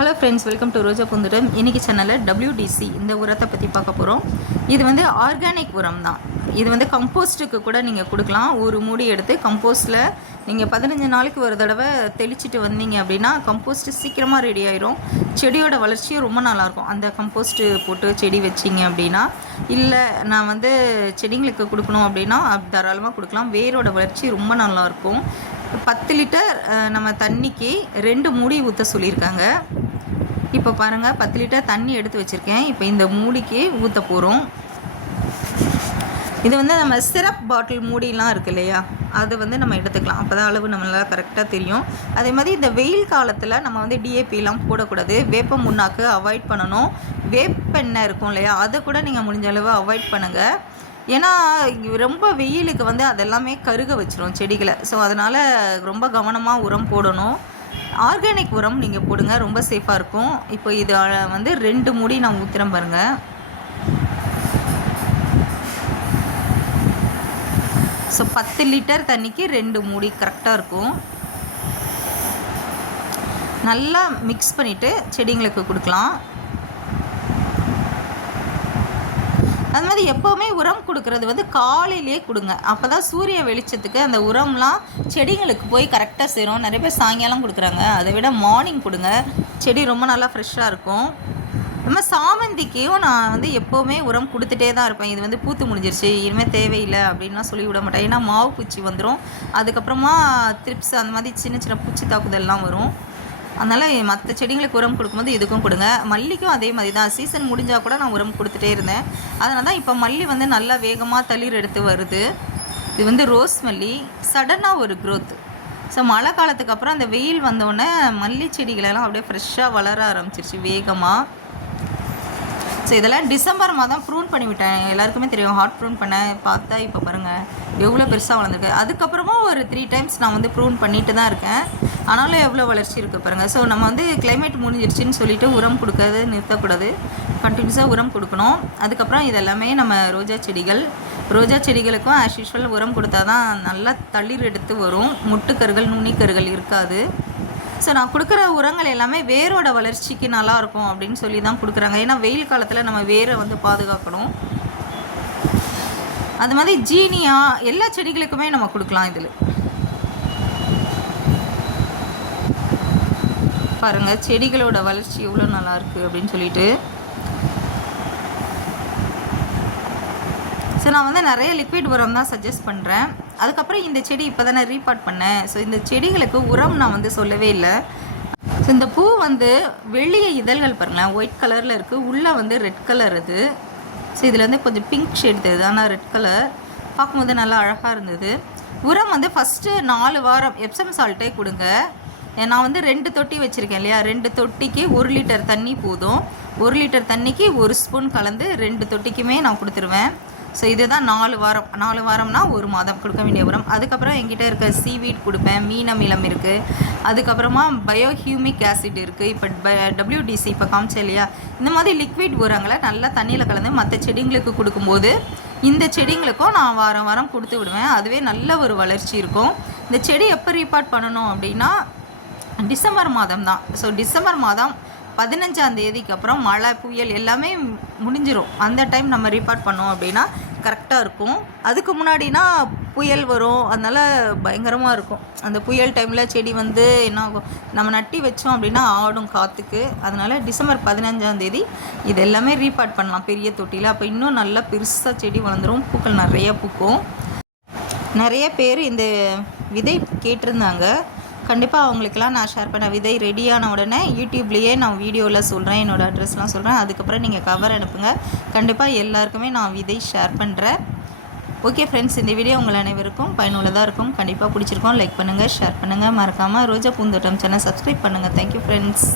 Hello friends, welcome to ரோஜா பூந்தோட்டம். இன்றைக்கி சேனலில் WDC இந்த உரத்தை பற்றி பார்க்க போகிறோம். இது வந்து ஆர்கானிக் உரம் தான். இது வந்து கம்போஸ்ட்டுக்கு கூட நீங்கள் கொடுக்கலாம். ஒரு மூடி எடுத்து கம்போஸ்ட்டில் நீங்கள் 15 நாளைக்கு ஒரு தடவை தெளிச்சிட்டு வந்தீங்க அப்படின்னா கம்போஸ்ட்டு சீக்கிரமாக ரெடி ஆயிரும். செடியோட வளர்ச்சியும் ரொம்ப நல்லாயிருக்கும். அந்த கம்போஸ்ட்டு போட்டு செடி வச்சிங்க அப்படின்னா, இல்லை நான் வந்து செடிங்களுக்கு கொடுக்கணும் அப்படின்னா தாராளமாக கொடுக்கலாம். வேரோட வளர்ச்சி ரொம்ப நல்லாயிருக்கும். 10 லிட்டர் நம்ம தண்ணிக்கு 2 மூடி ஊற்ற சொல்லியிருக்காங்க. இப்போ பாருங்கள், 10 லிட்டர் தண்ணி எடுத்து வச்சுருக்கேன். இப்போ இந்த மூடிக்கு ஊற்ற போகிறோம். இது வந்து நம்ம சிரப் பாட்டில் மூடிலாம் இருக்குது இல்லையா, அது வந்து நம்ம எடுத்துக்கலாம். அப்போ தான் அளவு நம்மளால் கரெக்டாக தெரியும். அதே மாதிரி இந்த வெயில் காலத்தில் நம்ம வந்து டிஏபிலாம் போடக்கூடாது. வேப்ப முன்னாக்கு அவாய்ட் பண்ணணும். வேப்பெண்ணெய் இருக்கும் இல்லையா, அதை கூட நீங்கள் முடிஞ்ச அளவு அவாய்ட் பண்ணுங்கள். ஏன்னா ரொம்ப வெயிலுக்கு வந்து அதெல்லாமே கருக வச்சிரும் செடிகளை. ஸோ அதனால் ரொம்ப கவனமாக உரம் போடணும். ஆர்கானிக் உரம் நீங்கள் போடுங்க, ரொம்ப சேஃபாக இருக்கும். இப்போ இது வந்து 2 மூடி நான் ஊற்றுறேன் பாருங்கள். ஸோ 10 லிட்டர் தண்ணிக்கு 2 மூடி கரெக்டாக இருக்கும். நல்லா மிக்ஸ் பண்ணிவிட்டு செடிங்களுக்கு கொடுக்கலாம். அது மாதிரி எப்போவுமே உரம் கொடுக்குறது வந்து காலையிலே கொடுங்க. அப்போ தான் சூரிய வெளிச்சத்துக்கு அந்த உரம்லாம் செடிங்களுக்கு போய் கரெக்டாக சேரும். நிறைய பேர் சாயங்காலம் கொடுக்குறாங்க. அதை விட மார்னிங் கொடுங்க, செடி ரொம்ப நல்லா ஃப்ரெஷ்ஷாக இருக்கும். நம்ம சாமந்திக்கும் நான் வந்து எப்போவுமே உரம் கொடுத்துட்டே தான் இருப்பேன். இது வந்து பூத்து முடிஞ்சிருச்சு, இனிமேல் தேவையில்லை அப்படின்லாம் சொல்லி விட மாட்டேன். ஏன்னா மாவு பூச்சி வந்துடும், அதுக்கப்புறமா த்ரிப்ஸ் அந்த மாதிரி சின்ன சின்ன பூச்சி தாக்குதல்லாம் வரும். அதனால் மற்ற செடிங்களுக்கு உரம் கொடுக்கும்போது இதுக்கும் கொடுங்க. மல்லிக்கும் அதே மாதிரி தான். சீசன் முடிஞ்சால் கூட நான் உரம் கொடுத்துட்டே இருந்தேன். அதனால தான் இப்போ மல்லி வந்து நல்லா வேகமாக தளிர் எடுத்து வருது. இது வந்து ரோஸ் மல்லி, சடனாக ஒரு க்ரோத். ஸோ மழை காலத்துக்கு அப்புறம் அந்த வெயில் வந்தோடனே மல்லி செடிகளெல்லாம் அப்படியே ஃப்ரெஷ்ஷாக வளர ஆரம்பிச்சிருச்சு வேகமாக. ஸோ இதெல்லாம் டிசம்பர் மாதம் ப்ரூன் பண்ணிவிட்டேன். எல்லாருக்குமே தெரியும், ஹாட் ப்ரூன் பண்ண பார்த்தா இப்போ பாருங்கள் எவ்வளோ பெருசாக வளர்ந்துருக்கு. அதுக்கப்புறமா ஒரு 3 டைம்ஸ் நான் வந்து ப்ரூன் பண்ணிட்டு தான் இருக்கேன். ஆனாலும் எவ்வளோ வளர்ச்சி இருக்குது பாருங்கள். ஸோ நம்ம வந்து கிளைமேட் முடிஞ்சிருச்சுன்னு சொல்லிவிட்டு உரம் கொடுக்கறது நிறுத்தக்கூடாது. கண்டினியூஸாக உரம் கொடுக்கணும். அதுக்கப்புறம் இதெல்லாமே நம்ம ரோஜா செடிகளுக்கும் ஆஸ் யூஷுவல் உரம் கொடுத்தா தான் நல்லா தளிர் எடுத்து வரும். முட்டுக்கருகள் நுனிக்கருகள் இருக்காது. ஸோ நான் கொடுக்குற உரங்கள் எல்லாமே வேரோட வளர்ச்சிக்கு நல்லாயிருக்கும் அப்படின்னு சொல்லி தான் கொடுக்குறாங்க. ஏன்னா வெயில் காலத்தில் நம்ம வேரை வந்து பாதுகாக்கணும். அது மாதிரி ஜீனியா எல்லா செடிகளுக்குமே நம்ம கொடுக்கலாம். இதில் பாருங்கள் செடிகளோட வளர்ச்சி எவ்வளோ நல்லாயிருக்கு அப்படின்னு சொல்லிட்டு. ஸோ நான் வந்து நிறைய லிக்விட் உரம் தான் சஜஸ்ட் பண்ணுறேன். அதுக்கப்புறம் இந்த செடி இப்போ தானே ரீபாட் பண்ணேன். ஸோ இந்த செடிகளுக்கு உரம் நான் வந்து சொல்லவே இல்லை. ஸோ இந்த பூ வந்து வெளியே இதழ்கள் பாருங்களேன் ஒயிட் கலரில் இருக்குது, உள்ளே வந்து ரெட் கலர் இது. ஸோ இதில் வந்து கொஞ்சம் பிங்க் ஷேட் தெரியுது, ஆனால் ரெட் கலர் பார்க்கும்போது நல்லா அழகாக இருந்தது. உரம் வந்து ஃபஸ்ட்டு 4 வாரம் எப்சம் சால்ட்டே கொடுங்க. நான் வந்து 2 தொட்டி வச்சுருக்கேன் இல்லையா, 2 தொட்டிக்கு 1 லிட்டர் தண்ணி போதும். 1 லிட்டர் தண்ணிக்கு 1 ஸ்பூன் கலந்து 2 தொட்டிக்குமே நான் கொடுத்துருவேன். ஸோ இதுதான் 4 வாரம். 4 வாரம்னா 1 மாதம் கொடுக்க வேண்டிய உரம். அதுக்கப்புறம் என்கிட்ட இருக்க சீவீட் கொடுப்பேன், மீனமிலம் இருக்குது, அதுக்கப்புறமா பயோஹியூமிக் ஆசிட் இருக்குது. இப்போ WDC இப்போ காமிச்சேன் இல்லையா, இந்த மாதிரி லிக்விட் உரங்களை நல்லா தண்ணியில் கலந்து மற்ற செடிங்களுக்கு கொடுக்கும்போது இந்த செடிங்களுக்கும் நான் வாரம் வாரம் கொடுத்து விடுவேன். அதுவே நல்ல ஒரு வளர்ச்சி இருக்கும். இந்த செடி எப்போ ரீபாட் பண்ணணும் அப்படின்னா டிசம்பர் மாதம் தான். ஸோ டிசம்பர் மாதம் 15ஆம் தேதிக்கு அப்புறம் மழை புயல் எல்லாமே முடிஞ்சிடும். அந்த டைம் நம்ம ரீபாட் பண்ணோம் அப்படின்னா கரெக்டாக இருக்கும். அதுக்கு முன்னாடினா புயல் வரும், அதனால் பயங்கரமாக இருக்கும். அந்த புயல் டைமில் செடி வந்து என்ன ஆகும், நம்ம நட்டி வச்சோம் அப்படின்னா ஆடும் காற்றுக்கு. அதனால் டிசம்பர் 15ஆம் தேதி இது எல்லாமே ரீபாட் பண்ணலாம் பெரிய தொட்டியில். அப்போ இன்னும் நல்லா பெருசாக செடி வளர்ந்துடும், பூக்கள் நிறையா பூக்கும். நிறைய பேர் இந்த விதை கேட்டிருந்தாங்க. கண்டிப்பாக அவங்களுக்கெல்லாம் நான் ஷேர் பண்ண விதை ரெடியான உடனே யூடியூப்லேயே நான் வீடியோவில் சொல்கிறேன், என்னோடய அட்ரஸ்லாம் சொல்கிறேன். அதுக்கப்புறம் நீங்கள் கவர் அனுப்புங்க. கண்டிப்பாக எல்லாருக்குமே நான் விதை ஷேர் பண்ணுறேன். ஓகே ஃப்ரெண்ட்ஸ், இந்த வீடியோ உங்கள் அனைவருக்கும் பயனுள்ளதாக இருக்கும். கண்டிப்பாக பிடிச்சிருக்கோம். லைக் பண்ணுங்கள், ஷேர் பண்ணுங்கள். மறக்காமல் ரோஜா பூந்தோட்டம் சேனல் சப்ஸ்கிரைப் பண்ணுங்கள். Thank you friends.